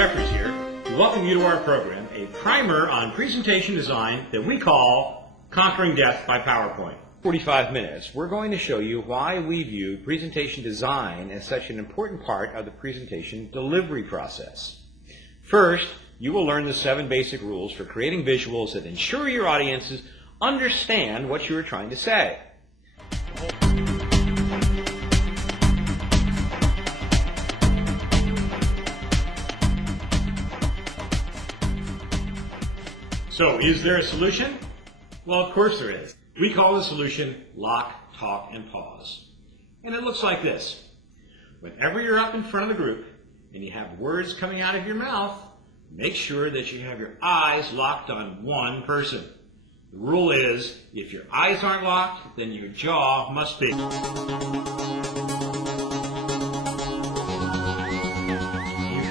Jeffries here to welcome you to our program, a primer on presentation design that we call Conquering Death by PowerPoint. 45 minutes, we're going to show you why we view presentation design as such an important part of the presentation delivery process. First, you will learn the 7 basic rules for creating visuals that ensure your audiences understand what you are trying to say. So, is there a solution? Well, of course there is. We call the solution lock, talk, and pause. And it looks like this. Whenever you're up in front of the group and you have words coming out of your mouth, make sure that you have your eyes locked on one person. The rule is, if your eyes aren't locked, then your jaw must be. You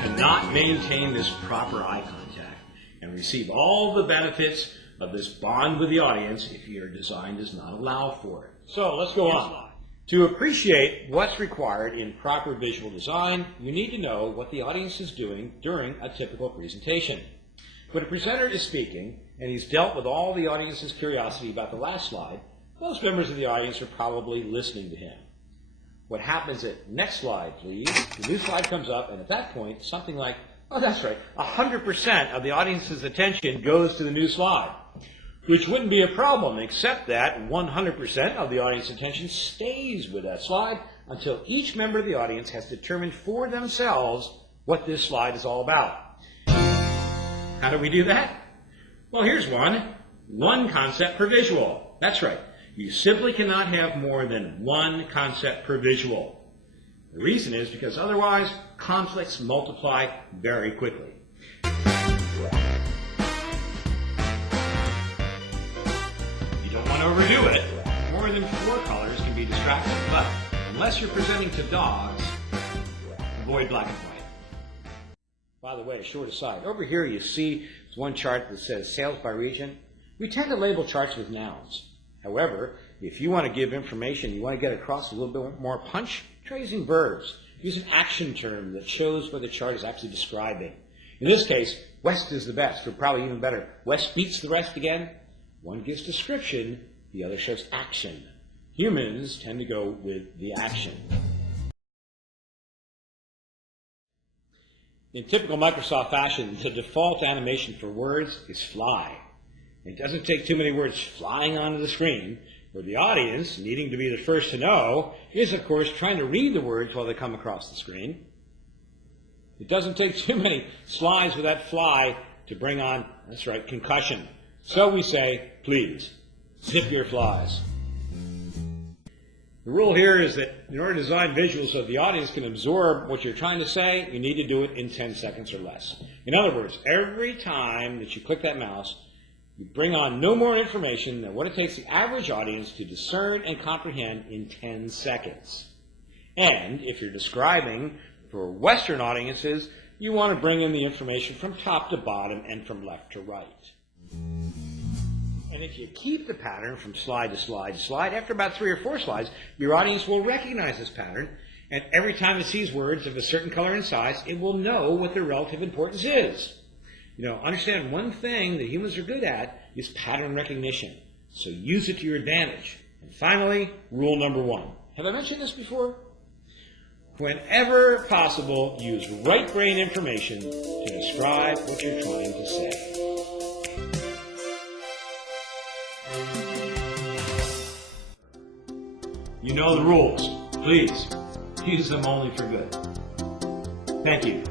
cannot maintain this proper eye contact and receive all the benefits of this bond with the audience if your design does not allow for it. So let's go on. To appreciate what's required in proper visual design, you need to know what the audience is doing during a typical presentation. When a presenter is speaking and he's dealt with all the audience's curiosity about the last slide, most members of the audience are probably listening to him. What happens at next slide, please? The new slide comes up, and at that point, something like, oh, that's right, 100% of the audience's attention goes to the new slide, which wouldn't be a problem, except that 100% of the audience's attention stays with that slide until each member of the audience has determined for themselves what this slide is all about. How do we do that? Well, here's one concept per visual. That's right. You simply cannot have more than one concept per visual. The reason is because otherwise conflicts multiply very quickly. You don't want to overdo it. More than 4 colors can be distracting, but unless you're presenting to dogs, avoid black and white. By the way, a short aside, over here you see one chart that says sales by region. We tend to label charts with nouns. However, if you want to give information, you want to get across a little bit more punch, try using verbs. Use an action term that shows what the chart is actually describing. In this case, West is the best, or probably even better. West beats the rest again. One gives description, the other shows action. Humans tend to go with the action. In typical Microsoft fashion, the default animation for words is fly. It doesn't take too many words flying onto the screen, where the audience, needing to be the first to know, is of course trying to read the words while they come across the screen. It doesn't take too many slides with that fly to bring on, that's right, concussion. So we say, please, zip your flies. The rule here is that in order to design visuals so the audience can absorb what you're trying to say, you need to do it in 10 seconds or less. In other words, every time that you click that mouse, you bring on no more information than what it takes the average audience to discern and comprehend in 10 seconds. And if you're describing for Western audiences, you want to bring in the information from top to bottom and from left to right. And if you keep the pattern from slide to slide to slide, after about 3 or 4 slides, your audience will recognize this pattern, and every time it sees words of a certain color and size, it will know what their relative importance is. You know, understand one thing that humans are good at is pattern recognition. So use it to your advantage. And finally, rule number 1. Have I mentioned this before? Whenever possible, use right brain information to describe what you're trying to say. You know the rules. Please, use them only for good. Thank you.